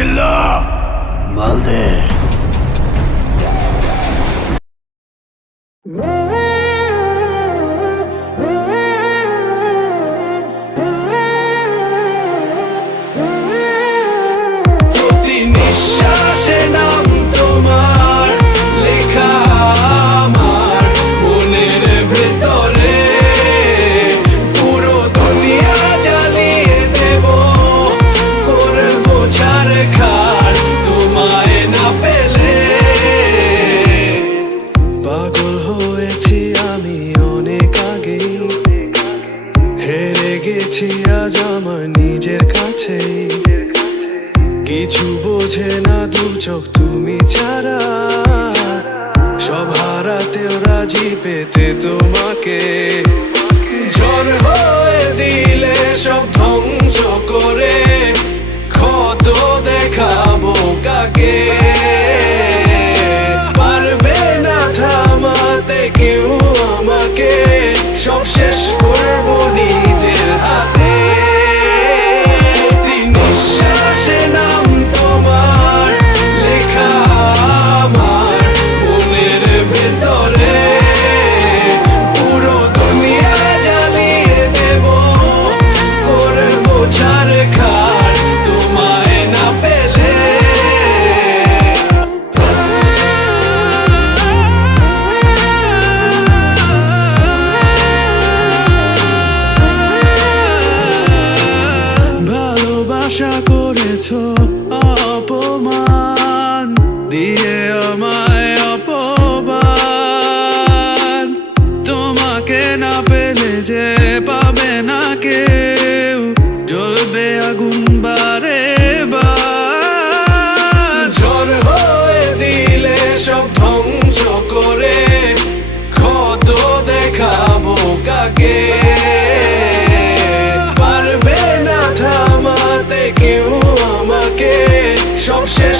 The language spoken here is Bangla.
চিল্লা মাল দে। আজ আমার নিজের কাছে কিছু বোঝে না দু চোখ তুমি ছাড়া, সব হারাতেও রাজি পেতে তোমাকে, ঝড় হয়ে দিলে সব ধ্বংস করে ক্ষত দেখাবো কাকে, পারবে না থামাতে কেউ আমাকে, সব শেষ করবো নিজের হাতে। নিঃশ্বাসে নাম তোমার লেখা আমার মনের ভেতরে, পুরো দুনিয়া জ্বালিয়ে দেব, করবো ছারখার তোমায় না পেলে। ভালোবাসা করেছো অপমান দিয়ে আমায় অপমান, তোমাকে না পেলে যে পাবে না কেউ, জ্বলবে আগুন বারে বার, ঝড় হয়ে দিলে সব ধ্বংস করে ক্ষত দেখাবো কাকে, পারবে না থামাতে কেউ আমাকে, সব শেষ